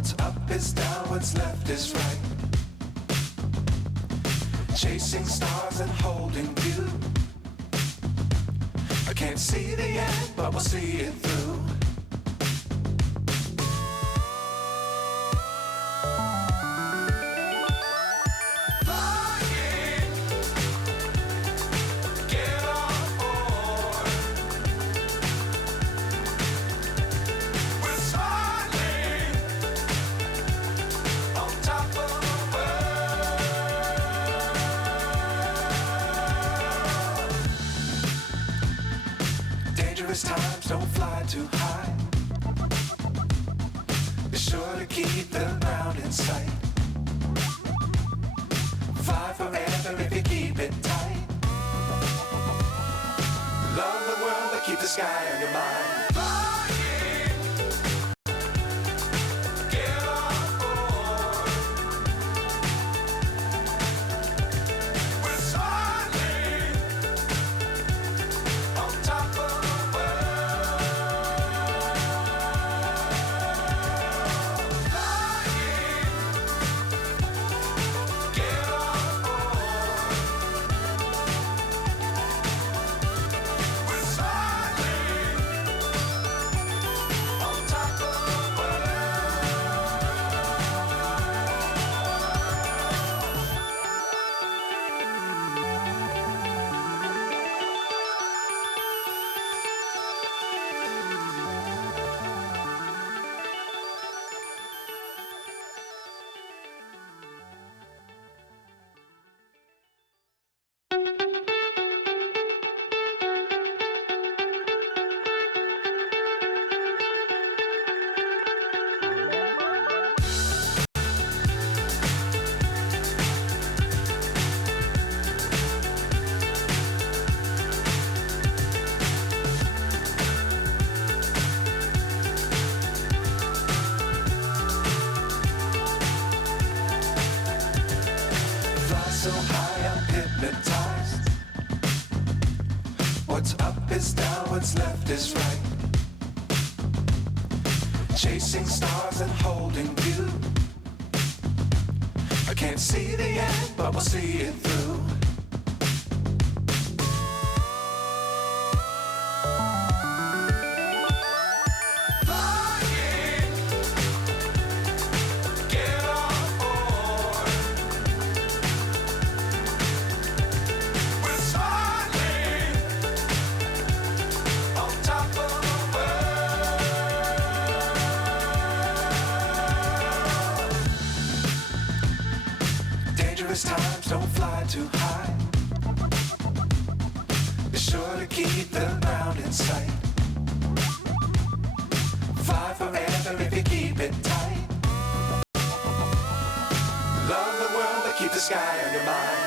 What's up is down, what's left is right. Chasing stars and holding you. I can't see the end, but we'll see it through. Times don't fly too high. Be sure to keep the ground in sight. Fly forever if you keep it tight. Love the world but keep the sky on your mind. So high I'm hypnotized. What's up is down, what's left is right. Chasing stars and holding you. I can't see the end, but we'll see it through. Times don't fly too high. Be sure to keep the ground in sight. Fly forever if you keep it tight. Love the world but keep the sky on your mind.